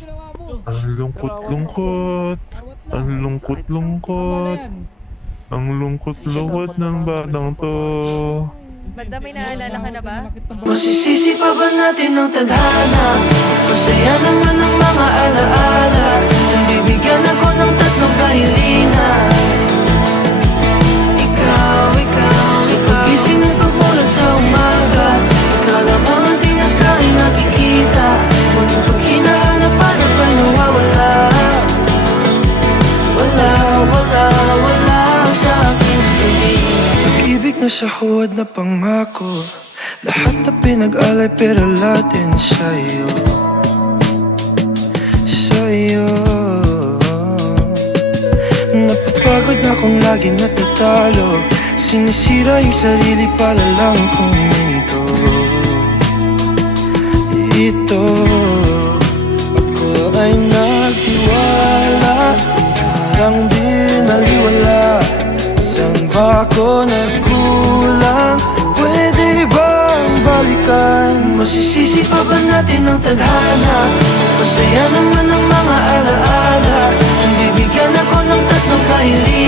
Ang lungkot-lungkot. Ang lungkot-lungkot. Ang lungkot-lungkot ng batang to. Banda, may naalala ka na ba? Masisisi pa ba natin ang tadhana? Masaya naman ang mga alaala. Bibigyan ako ng tatlong kahilingan. Ikaw sa pagising at pagmulat sa umaga. Ikaw lamang ang tinatanging nakikita. Ngunit pag hinahanap ay nawawala. Wala sa aking tingin. Pag-ibig na sa huwad na pangako. Lahat na pinag-alay pero latin sa'yo. Napapagod na kung lagi natatalo. Sinisira yung sarili para lang kuminto. Ito, ako ay nagtiwala. Parang di naliwala. Saan ba ako nagkulang? Pwede bang balikan? Masisisi pa ba natin ang tadhana? Masaya naman ang mga alaala. Bibigyan ako ng tatlong kahilingan.